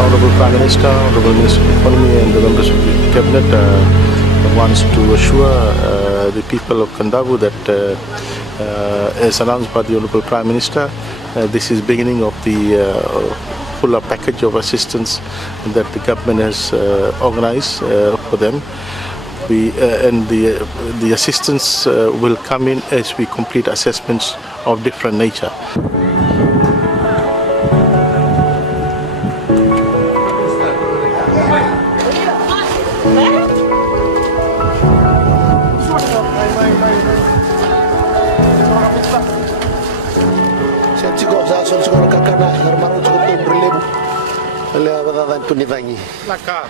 Honorable Prime Minister, Honorable Minister of Economy and the members of the Cabinet wants to assure the people of Kandavu that as announced by the Honorable Prime Minister, this is beginning of the fuller package of assistance that the government has organized for them. And the assistance will come in as we complete assessments of different nature. Siguro kakana hermano cukup berlebu. Oleh abang-abang tu ni tangi. Laka.